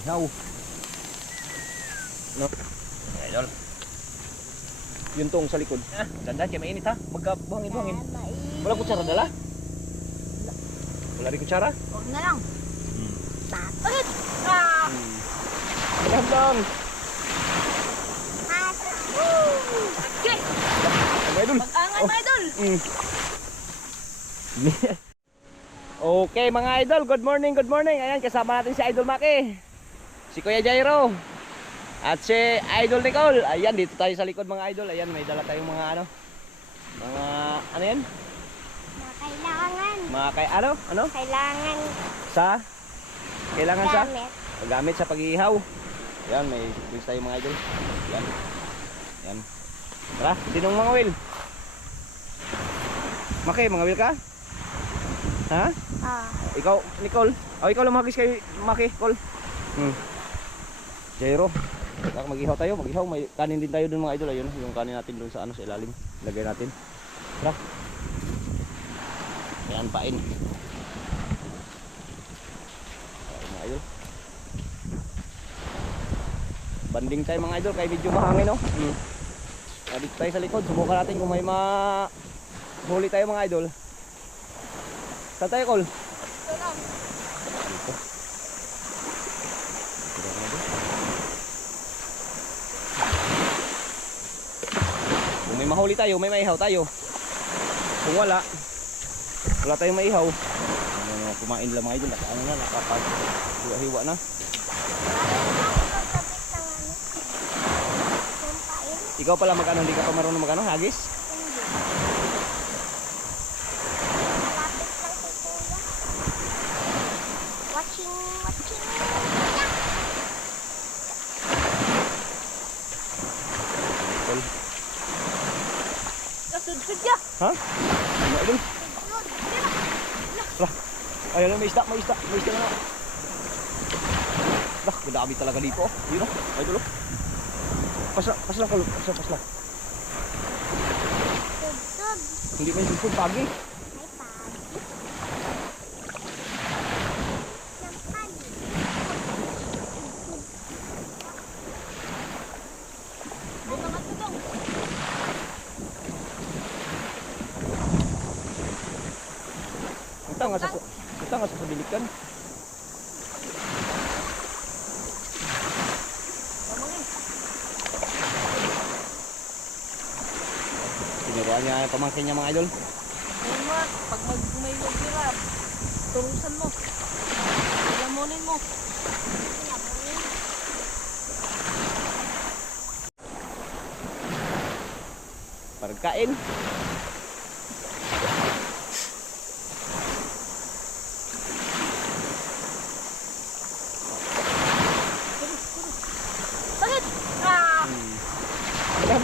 Ihaw. No. Idol. Yun tong sa likod. Dandan kaya mainit ha. Magkabuhangin-buhangin. Wala kutsara dala? Wala rin kutsara? Huwag na lang. Bakit? Dandan. Okay. Idol. Mag-angan mga idol. Okay mga idol, good morning, good morning. Ayan, kasama natin si Idol Maki, si Kuya Jairo, at si Idol Nicole. Ayan, dito tayo sa likod mga idol. Ayan, may dala tayong mga ano, mga ano yan? Mga kailangan. Mga ano? Ano? Kailangan. Kailangan sa? Gamit. Gamit sa pag-iihaw. Ayan, may quiz tayo mga idol. Ayan. Ayan. Tara, sinong mga will? Maki, mga will ka? Ha? Ikaw, Nicole? Oh, ikaw lang magis kay Maki, Col. Jairo. Mag-ihaw tayo, mag-ihaw. May kanin din tayo dun mga idol. Ayun, yung kanin natin dun sa ano, sa ilalim. Lagay natin. Tara. Ayan, pain. Ayan mga idol. Banding tayo mga idol, kaya medyo mahangin, no? Dito tayo sa likod. Subukan natin kung may huli tayo mga idol. Saan tayo, Col? Ito lang. Dito. Kung may mahuli tayo, may maihaw tayo. Kung wala tayong maihaw, kumain lang mga idol. Ano na, nakapag-hiwa na. Ikaw pala magano, hindi ka pa marunong magano, hagis? Ha? Ano idol? Lah. Ay, may isda na. Lah, madami talaga dito. Yun oh, idol oh. Pasla Col, pasla. Hindi may sugod pagi. Kita nga sa pabilikan. Tinuruan niya yung pamangkin niya mga idol. Pag may magbirap, turusan mo. Lamunin mo. Pagkain.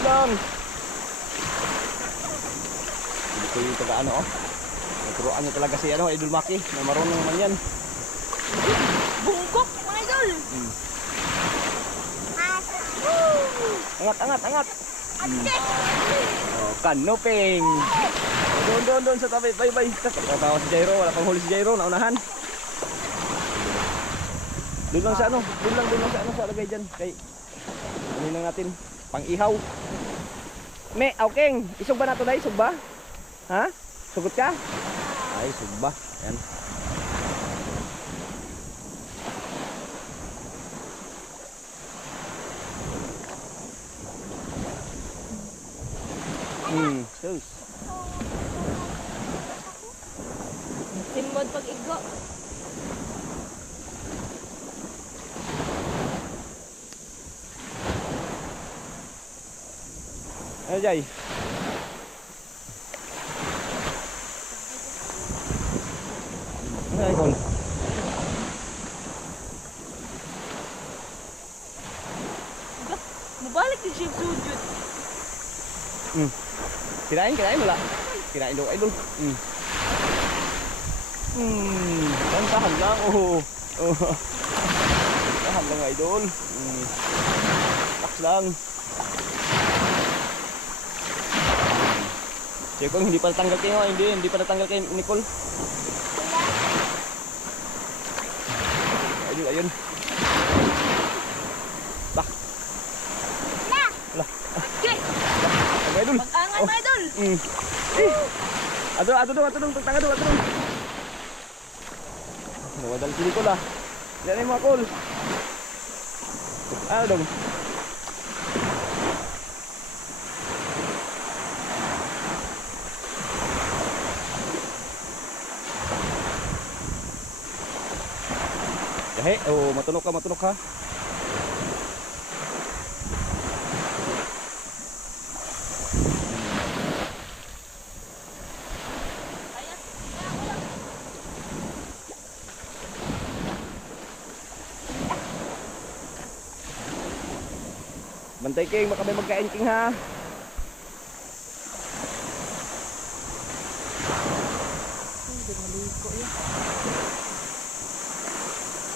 Lang. Hindi ko yung taga-ano oh. Naturuan niya talaga si ano, Idol Maki. Na marunong naman yan. Bunggok mga idol. Angat. Oh, canoping. Doon sa tabi. Bye. Tatawa si Jairo, wala pang huli si Jairo, naunahan. Doon lang sa ano, sa lagay dyan. Kay ano lang natin, pang ihaw. Me, okay. Isog ba na ito na? Isog ba? Ha? Sugot ka? Ay, isog ba? Yan. Sus. Timbod pag igo. Ano Jay? Ano ay Col? Mubalik din siya sujud. Kirain wala. Kirain daw idol. Tahan lang. Tahan lang idol. Relax lang. Check kung hindi pa natanggal kayo, hindi pa natanggal kay Nicole. Ayun. Ato dong, tanga dong. Nawadal sini ko lah. Yan yung mga kol. Ano dong? Jahe, oh matunok ka. Bantay king, baka may magkain king ha. Hindi maliko yan.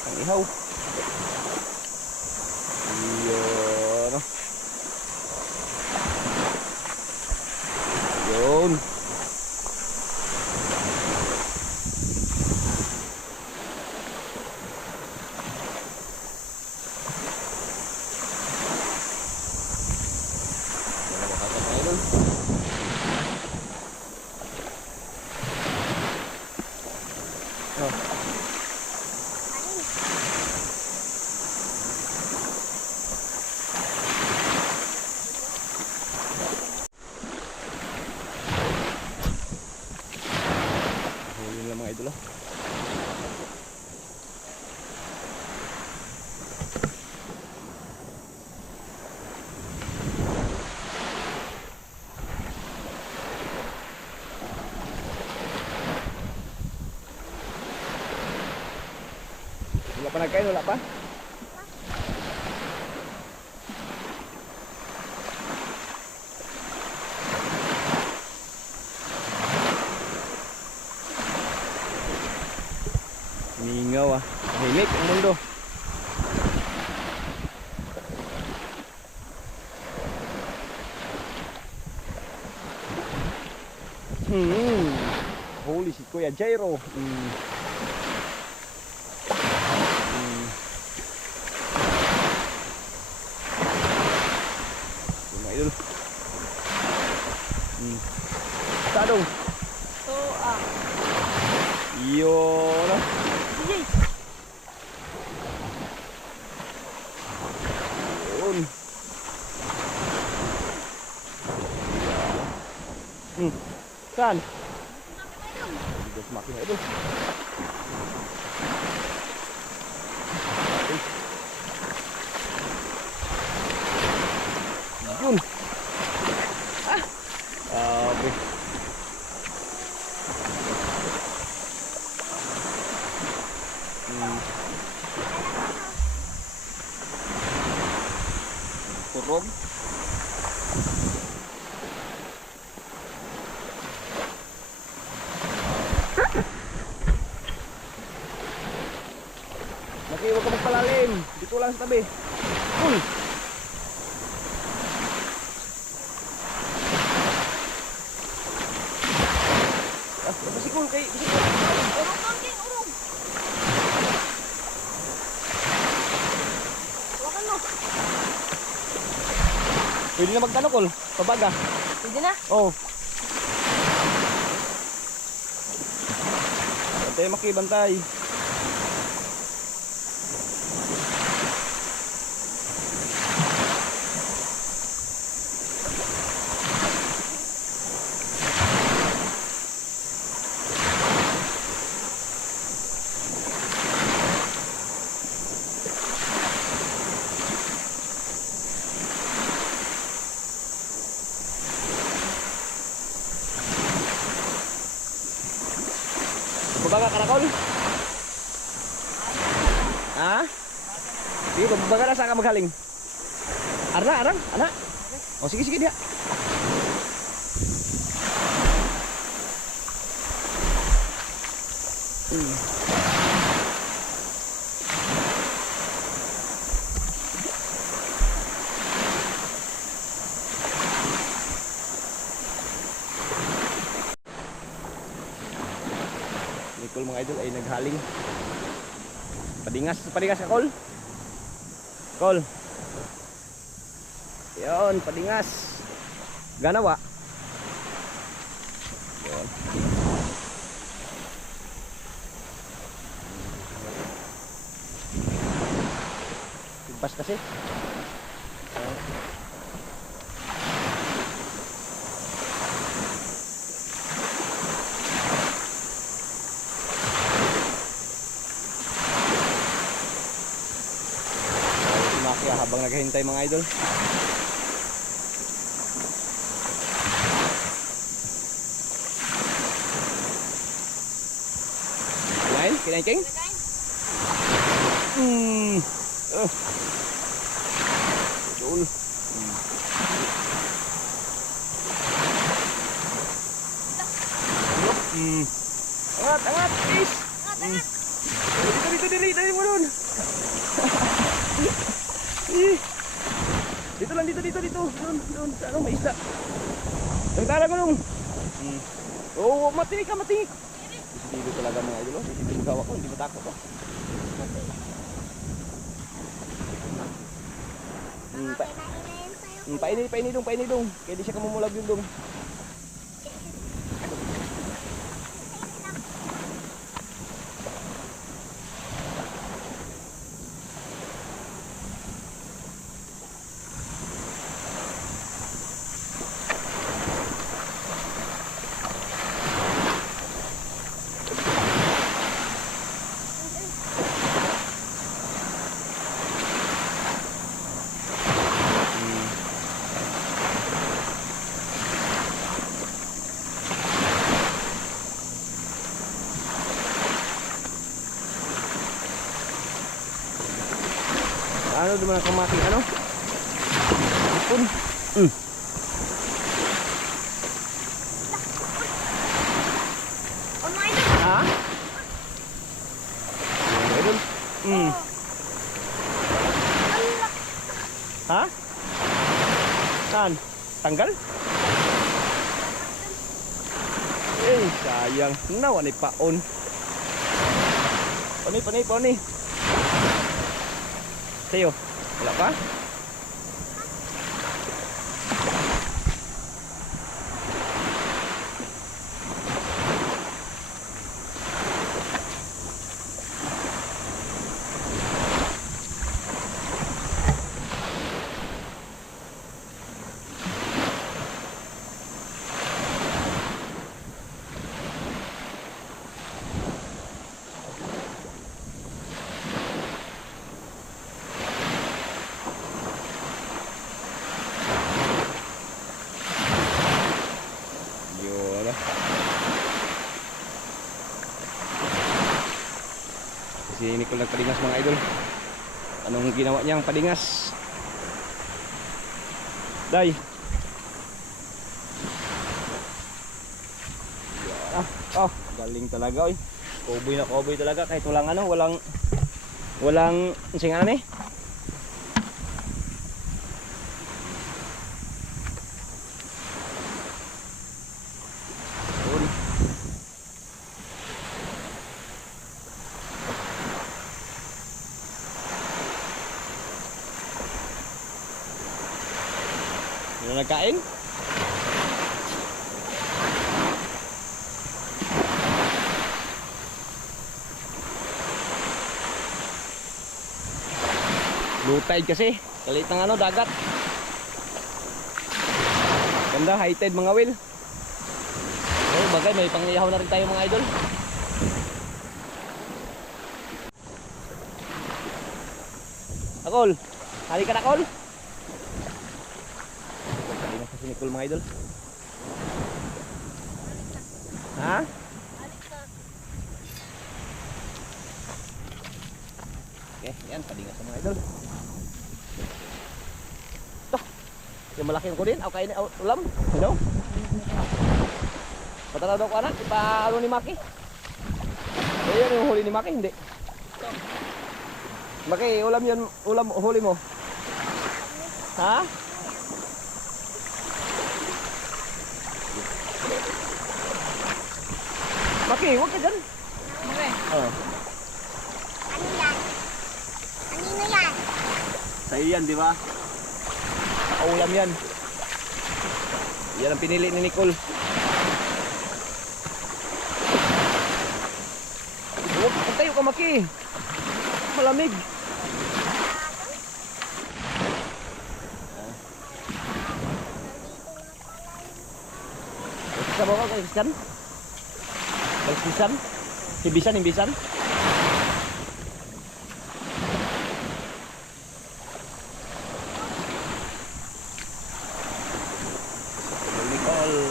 Ang ihaw. Yun. Yun. Huli lang mga idol ah. Wala pa nagkain, wala pa? Mingaw ah. Tahimik ang mundo. Holy si Kuya Jairo. Mga idol. Sadong. So, Yun ah. DJ. Yun. Saan? Dito sa makina ito. Yun. Okay. Kurog. Maki, huwag ka magpalalim. Dito lang sa tabi. Basikul kay basikul. Urong kangking, urong. Wakan mo. Pwede na magtanokol. Pabaga. Pwede na. Oh. Bantay Maki, bantay. Babaga karakol? Ha? Sige, babaga na saan ka maghaling? Arang, anak. Oh, sige dia. Nicole mga idol ay naghaling. Padingas ka Col. Col. Yon, padingas. Ganawa. Lagpas kasi. Makya habang naghihintay mga idol. Kinain? Kinain king? Oh. Betul. Angat, angat, is. Dito mo dun. Dito lang, dito. Doon, sa ano, may isda. Tara ko nung. Oh, matinik ka. Dito talaga mga idol, oh. Dito magawa ko, hindi matakot, oh. Paini dong. Kaya di siya kamumulag yun dong. Ano naman ang kamaki, ano? Ipon. Ha? Idol. Ha? Saan? Tanggal? Eh, sayang. Nawa ni paon. Pani. Sa'yo, wala pa? Si Nicole nagpadingas mga idol. Anong ginawa niyang padingas? Day. Galing talaga oy. Cowboy talaga kahit walang singanan eh. Ano nagkain? Low tide kasi. Kalit ng ano, dagat. Ganda, high tide mga will. Oh, bagay, may pangiyaw na rin tayo mga idol. Akol, hali ka na Akol. Si Nicole mga idol. Ha? Okay, yan, padingas sa mga idol. Ito, yung malaki ko din. Ako kain ulam. Ano? Patanaw daw ko anak, ipa-ano ni Maki. Ayan yung huli ni Maki, hindi. Maki, ulam yan, huli mo. Ha? Maki, huwag ka dyan. Okay. Oh. Kanino yan? Sa'yo yan, di ba? Nakaulam yan. Yan ang pinili ni Nicole. Huwag tayo ka Maki. Malamig. sa bawah kaliskisan. Kaliskisan. Himbisan. Nicole.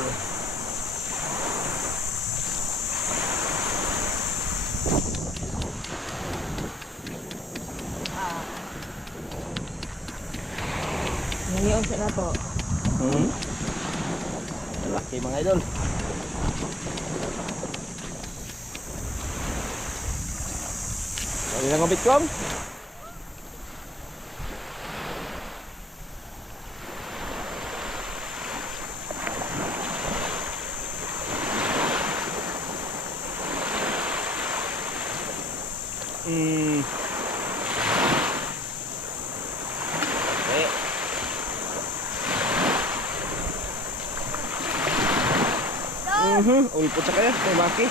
Ngayon sa nato. Laki mga idol. Lagi lang ngobit kong. Okay. Ulpot sa kaya, kay Maki.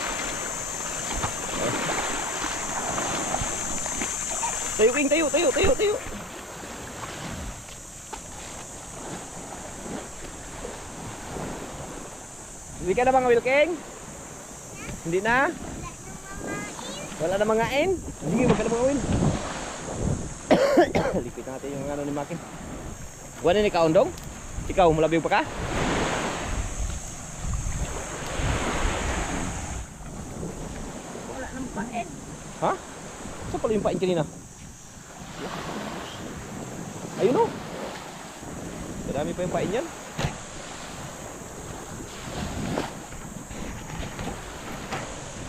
Tayo King, tayo. Hindi ka na mga Wilking? Hindi na? Wala na mga in? Sige, wag ka na mga win. Lipit na natin yung ano ni Maki. Wala ni Kaondong? Ikaw, mulabing pa ka? Wala nang pain. Ha? Saan pala yung pain kanina? Ayun o. Madami pa yung pain yan.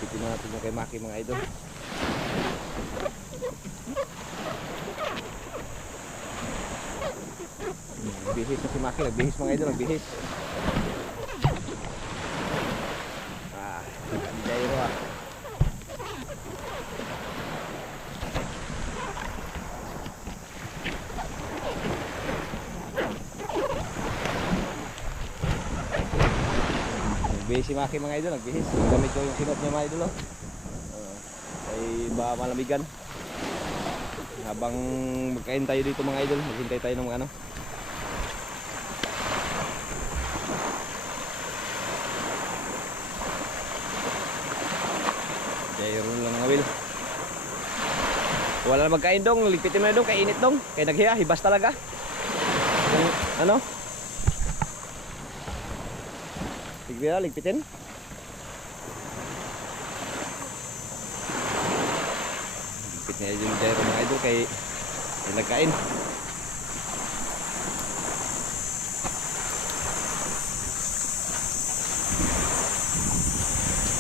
Pitin natin yung kay Maki mga idol. Nagbihis na si Maki. Nagbihis mga idol. Nagbihis. Hindi Jairo ah. Nagbihis si Maki mga idol, nagbihis. Gamit ko yung sinot niya mga idol. Ay ba malamigan. Habang magkain tayo dito mga idol, maghintay tayo ng mga ano. Jairo lang mga wil. Wala na magkain dong, ligpitin mo na dong, kay init dong. Kay naghiya, hibas talaga. Ano? Ligpitin. Ligpit na yung Jairo mga idol kay nagkain.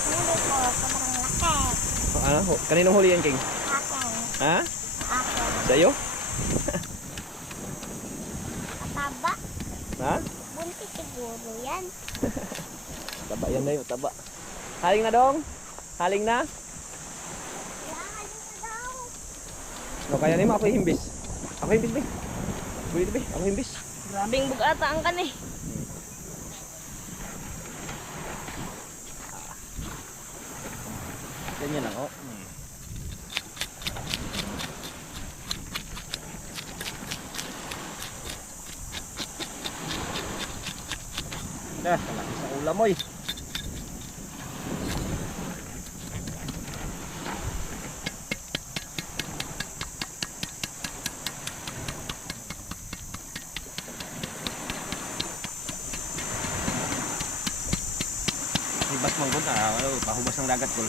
Huli ko, sobrang laki. Ano? Kaninong huli yan, King? Akin. Ha? Akin. Sa'yo? Mataba. Ha? Buntis siguro yan. Taba yan na yun, taba. Haling na dong? Haling na? Kailangan nyo daw. No, kaya ni mo ako himbis. Ako himbis, be. Bulit, be. Ako himbis. Grabing bugata ang kan eh. Ganyan lang, oh. Dah, malaki sa ulam mo eh. Hibas manggod na, pahubas ng dagat ko.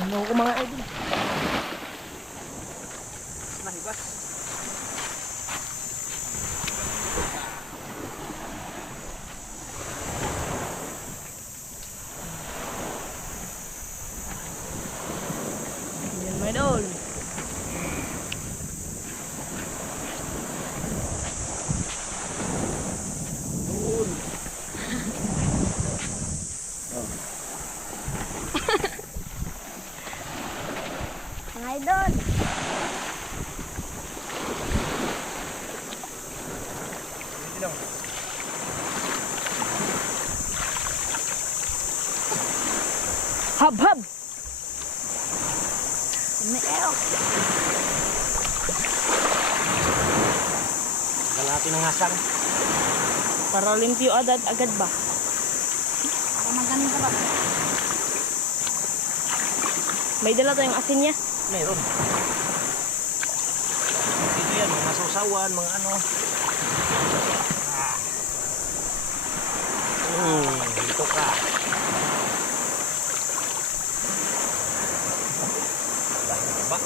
Ano ko mga idol? Nahibas. Yan mga idol. Mga idol. Hab! May kayo. natin ang hasang. Para limpyo agad ba? Para magaling ka ba? May dala tayong asin niya. Meron. Dito yan, mga sausawan, mga ano. Dito ka. Ba?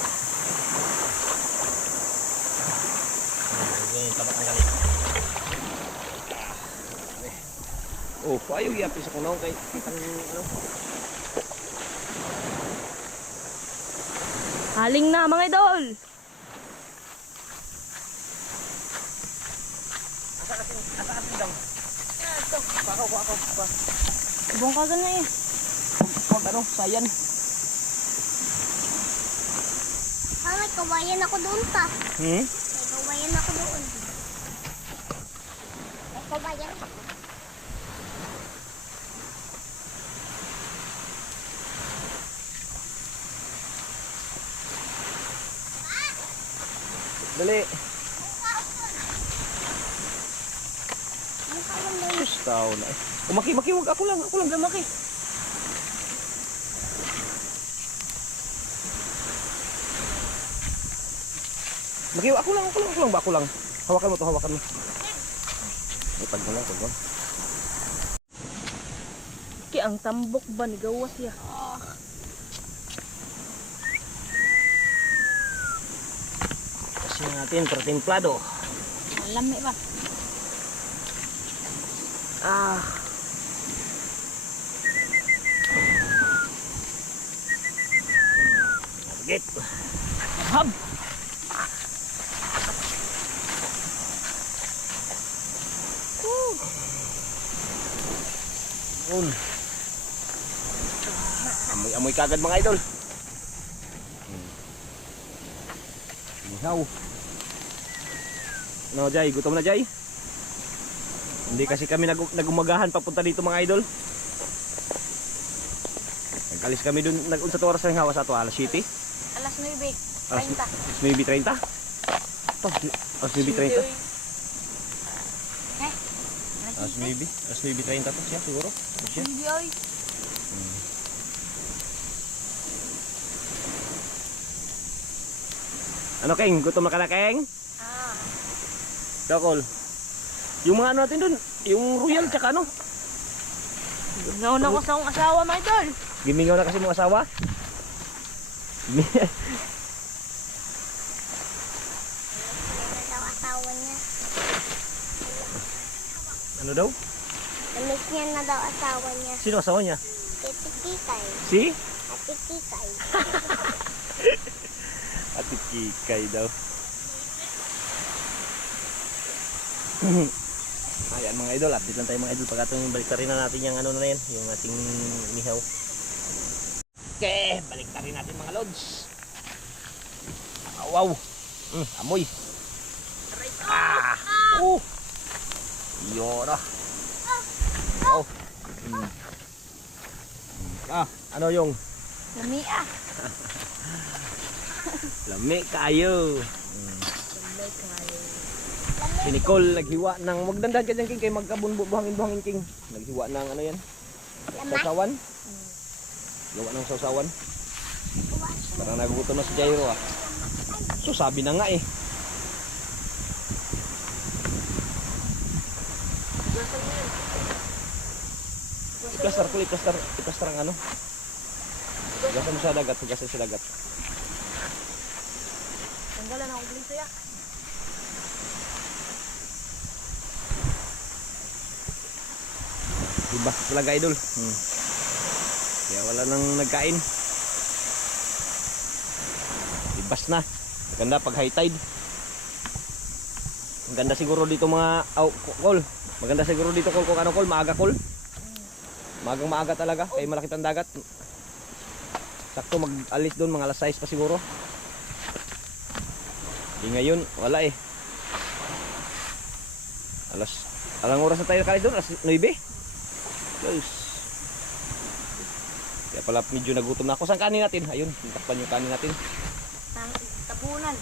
Ganyan, tabak ng galit. Oh, payo yapis ako na kay ano. Haling na mga idol. Asa daw. Ito, ako. Ibong kagan na eh. Pag ano, sayan. May kawayan ako doon pa. Hmm? May kawayan ako doon. May kawayan ako. Dali. Ang kawan na yun. Gustaw na eh. Umaki, wag ako lang lamaki. Maki, ako lang ba? Ako lang. Hawakan mo. Ipag mo lang, Ki ang tambok ba ni gawas ya. Kasi natin, pertemplado. Lami ba? Ah. Target. Hab. Yun. Amoy kagad mga idol. Ihaw. No, Jay, gutom na Jay. Hindi kasi kami nagumagahan papunta dito mga idol. Nagkalis kami dun, nag-unsa to oras ng hawa sa ato, alas 7. Alas 9. Alas 9:30. To, alas 9:30. Alas 9:30 to siya siguro. Siya. Hindi ay. Ano Keng? Gutom na ka na Keng? Dakol. Yung mga ano natin dun, yung royal tsaka ano? Nauna ko sa akong asawa mga idol. Gimingaw na kasi mga asawa. Ano daw asawa niya? Ano daw? Namiss niya na daw asawa niya. Sino asawa niya? Titi Kikay. Si? Ate Kikay. Ate Kikay daw. Ayan mga idol, update lang tayo mga idol. Pagkatong baliktarin na natin yung ano na yan, yung ating mihaw. Okay, baliktarin natin mga lods. Wow, amoy. Yun ah. Oh. Ano yung? Lami ah. Lami kayo. Si Nicole naghiwa ng magdandan ka dyan King kay magkabunbuhangin King. Naghiwa ng ano yan? Sausawan. Gawa ng sausawan. Parang nagugutom na si Jairo ah. So sabi na nga eh. Ikastar ang ano. Hugasan mo sa dagat. Tanggalan ako blito ya. Ibas talaga idol. Kaya wala nang nagkain. Ibas na. Maganda pag high tide. Maganda siguro dito mga Kol. Maganda siguro dito Kol kung ano Kol, maaga Kol. Maaga talaga kay malaki ang dagat. Sakto mag-alis doon mga alas 6 pa siguro. Di ngayon wala eh. Alang oras na tayo nakalis doon, alas 9. Close. Kaya pala medyo nagutom na ako. Saan kanin natin? Ayun, takpan yung kanin natin. Tabunan.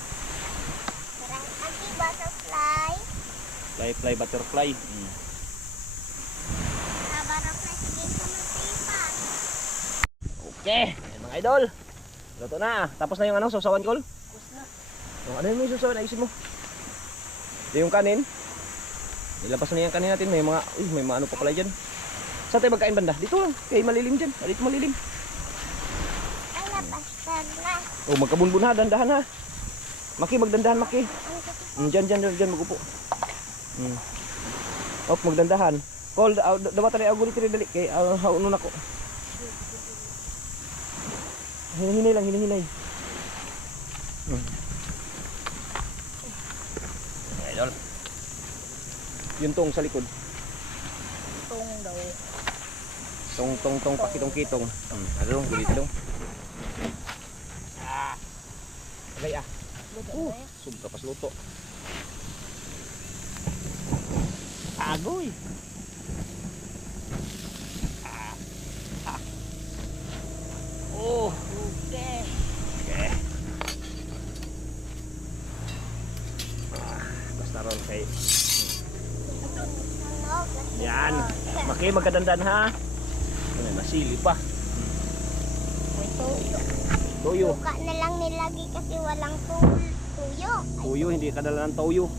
Parang anti butterfly. Fly, butterfly. Mm. Butterfly, sige ko matipas. Okay, ayan, mga idol. Luto na. Tapos na yung ano, sausawan ko. Tapos na. Yung ano yung sausawan, ayusin mo. Ito yung kanin. Ilabas na yung kanin natin. May mga, may mga ano pa pala dyan. Saan tayo magkain banda? Dito lang. Kaya malilim dyan. Dito malilim. Ay, nabastard na. Oh, magkabunbun ha. Dandahan ha. Maki, magdandahan Maki. Dyan, magupo. Op, magdandahan. Call, dapat tayo agulit rin dali. Kaya haunon ako. Hinahinay lang, hinahinay. Idol. Yung tong sa likod. Tong daw. Tong, pakitong kitong. Ano dong, gulit dong. Agay ah. Subka pas luto. Agoy. Oh. Okay. Okay. Basta ron kay. Yan. Maki, magkadandan ha. Ano, masili pa. May tuyo. Toyo. Suka na lang nilagay kasi walang tuyo. Toyo, hindi kadala ng toyo.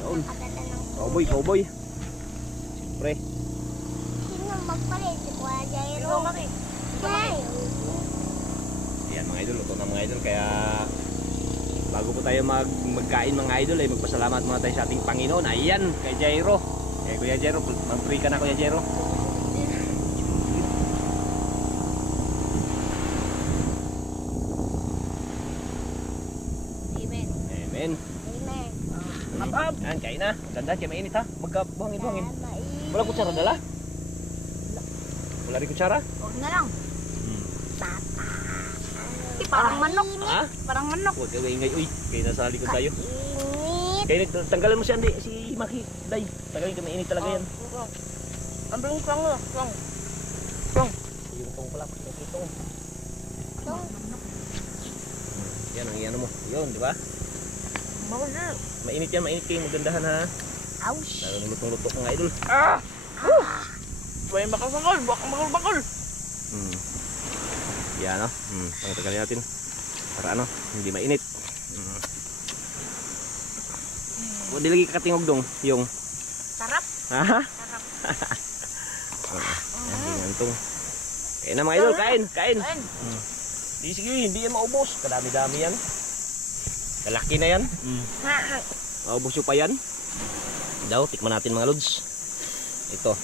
Yun. Nakadala ng tuyo. Cowboy. Siyempre. Sino magpalit? Si Kuya Jairo. Ikaw, Maki. Ay, Ayan mga idol, luto na mga idol. Kaya bago po tayo magkain mga idol ay magpasalamat muna tayo sa ating Panginoon. Ayan, kay Jairo. Kay Kuya Jairo, mag-pray ka na Kuya Jairo. Amen. Amen. amen. Up. Ayan, kain na. Ganda, kaya mainit ha. Magkabuhangin-buhangin. Mainit. Wala kutsara dala? Wala rin kutsara? Huwag na lang. Parang manok. Ha? Parang manok. Huwag ka ingay. Uy, kaya nasa likod tayo. Init. Kaya tanggalan mo si Andy, si Maki. Day, tanggalin ka, mainit talaga yan. Ang bring pang lo. Pang. Yung tong pala, yung kitong. Itong Yan ang iyan mo. Yun, di ba? Mawala. Mainit yan, mainit kayo. Magandahan ha. ouch. Lalo ng lutong-luto ng idol. Ah! Buhay makasangkol. Bakal. Yan no. Pangtagalin natin. Para ano, hindi mainit. Huwag dilagi kakatingog dong. Yung. Sarap. Ha? Sarap. Yan, gantong. Kain na mga idol, kain. Ayun. Di sige, hindi yan maubos. Kadami-dami yan. Kalaki na yan. Maubos yung pa yan. Daw, tikman natin mga lods. Ito.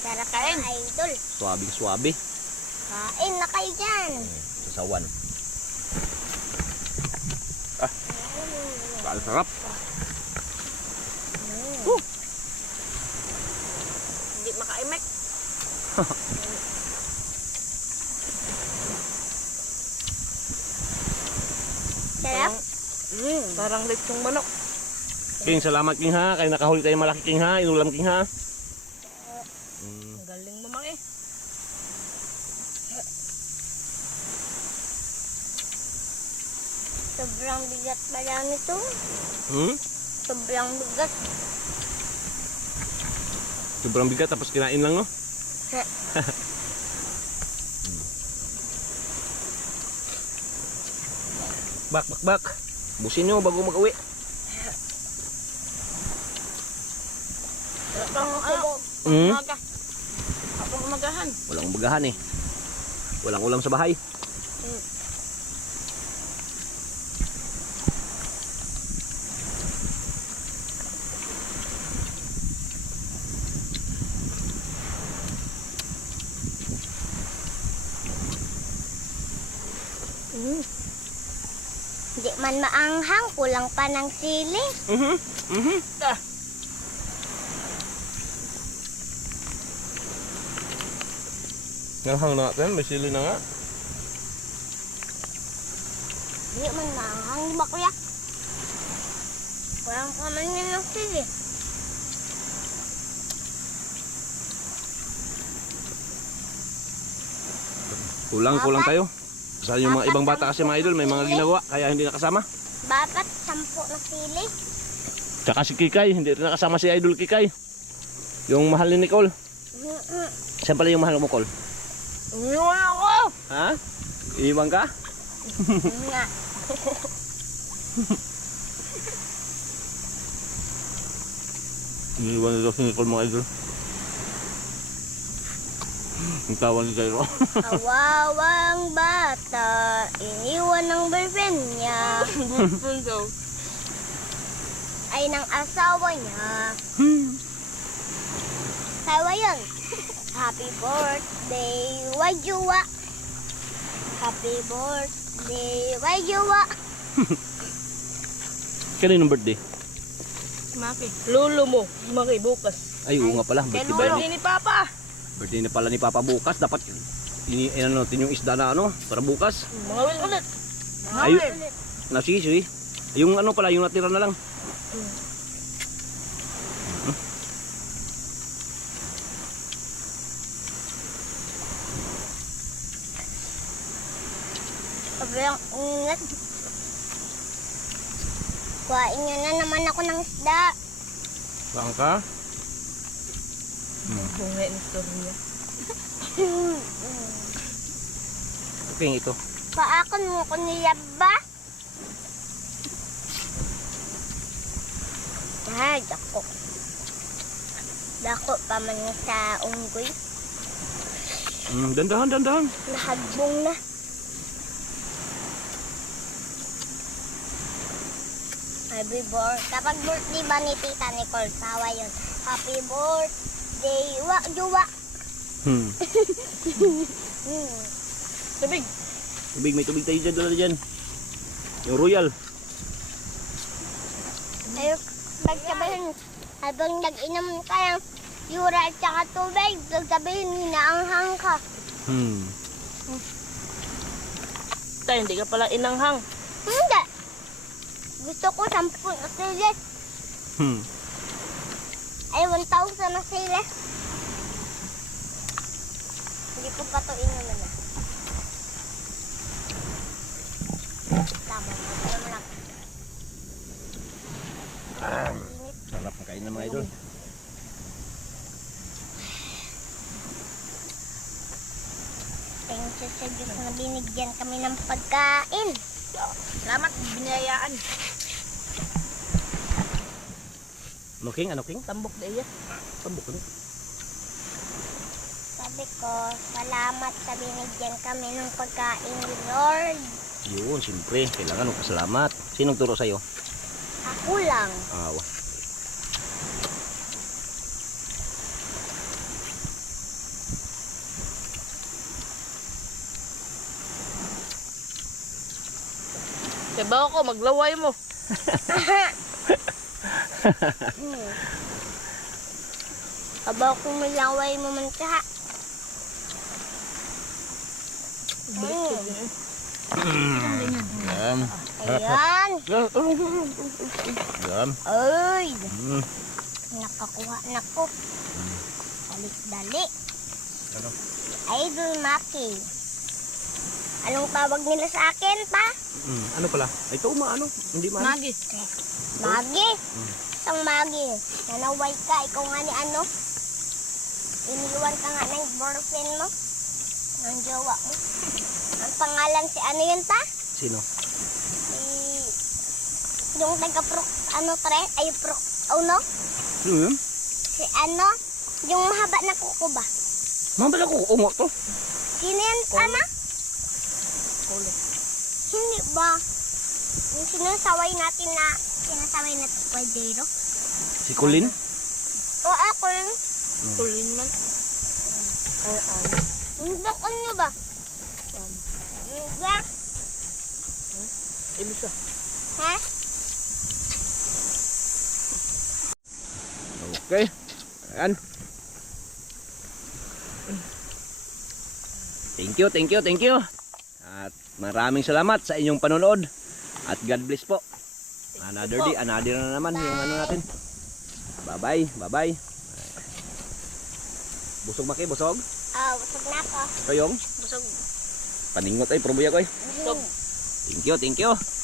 Sarap Kain. na idol. Suwabing-suwabe. Kain na kayo dyan. Sasawan. Bakal sarap. Hindi makaimek. Sarap. Parang lechong manok. King, salamat King ha. Kaya nakahuli tayo malaki King ha. Inulam King ha. Ang galing mo, Maki. Sobrang bigat pala nito. Sobrang bigat. Sobrang bigat tapos kinain lang no. Bak. Busin nyo bago mag-uwi. Pang ano? Hmm? Umaga. Pang umagahan. Walang umagahan eh. Walang ulam sa bahay. Hindi man maanghang, kulang pa ng sili. Ngalhang natin, may sili na nga. Hindi man maanghang, di ba kuya? Kulang pa man yun ng sili. Kulang tayo. Sa yung mga ibang bata kasi mga idol, may mga ginagawa, kaya hindi nakasama. Dapat 10 na sili. Tsaka si Kikay, hindi rin nakasama si Idol Kikay. Yung mahal ni Nicole. Saan pala yung mahal mo, Cole? Iniwan ako! Ha? Iiwan ka? Nga. Iniiwan nito si Nicole mga idol. Ang tawa ni Jairo. Kawawang bata, iniwan ng boyfriend niya. Punso. Ay ng asawa niya. Tawa yun. Happy birthday, Wajua. Happy birthday, Wajua. Kaninong birthday? Maki. Lolo mo. Maki, bukas. Ay, oo nga pala. Kay Birthday, Lolo birthday. ni Papa. Birthday na pala ni Papa bukas. Dapat ano natin yung isda na ano, para bukas. Mga wil ulit. Mga Ay, wil. nasisi. Yung ano pala, yung natira na lang. Sobrang ingat. Kuhain nyo na naman ako ng isda. Saan ka? Bunga ni Storya. Okay, ito. Paakon mo ko niya ba? Ay, dako. Dako pa man sa unggoy. Dandahan, dandahan. Nahagbong na. Happy birthday. Kapag birthday ba ni Tita Nicole, sawa yun. Happy birthday, Wajua. Hmm. Tubig. Tubig, may tubig tayo dyan, dala dyan. Yung royal. Ay, pagsabihin, habang nag-inom ka ng yura at saka tubig, pagsabihin, hinaanghang ka. Tayo, hindi ka pala inanghang. Hindi. Gusto ko 10 na sili. Ay, 1,000 na sili. Hindi ko pa ito inuman na. Tama, magkaroon lang. Sarap ang kain ng mga idol. Thank you sa Diyos na binigyan kami ng pagkain. Salamat, binayaan. Ano king? Ano king? Tambok na iya. Tambok ano? Sabi ko, salamat sa binigyan kami ng pagkain ni Lord. Yun, siyempre. Kailangan magpasalamat. Sinong turo sa'yo? Ako lang. Awa. Sabaw ko, maglaway mo. Abaw kung malaway mo man ka. Yan. Ayan. Yan. Ay. Nakakuha na ko. Dali. Ano? Idol Maki. Anong tawag nila sa akin pa? Ano pala? Ito maano? Hindi maano. Magi. Magi. Isang Magi. Nanaway ka. Ikaw nga ni ano? Iniwan ka nga ng boyfriend mo. Ng jowa mo. Ang pangalan si ano yun pa? Sino? Si... Yung taga-pro... Ano tre? Ay pro... Uno? Sino yun? Si ano? Yung mahaba na kuko ba? Mga pala ko ungo to. Sino yan? Ana? Kulo. Hindi ba? Yung sinasaway natin na... Sinasaway natin kay Jero? Si Colin? O ako yun. Kulin man. Hindi ko nyo ba? Hindi. Ibisa. Ha? Okay. Ayan. Thank you, thank you, thank you. At maraming salamat sa inyong panonood. At God bless po. Another day, another na naman yung ano natin. Bye-bye, bye-bye. Busog Maki, busog? Busog na ako. Kayong? Busog. Paningot ay probuya ko eh. Stop. Thank you, thank you.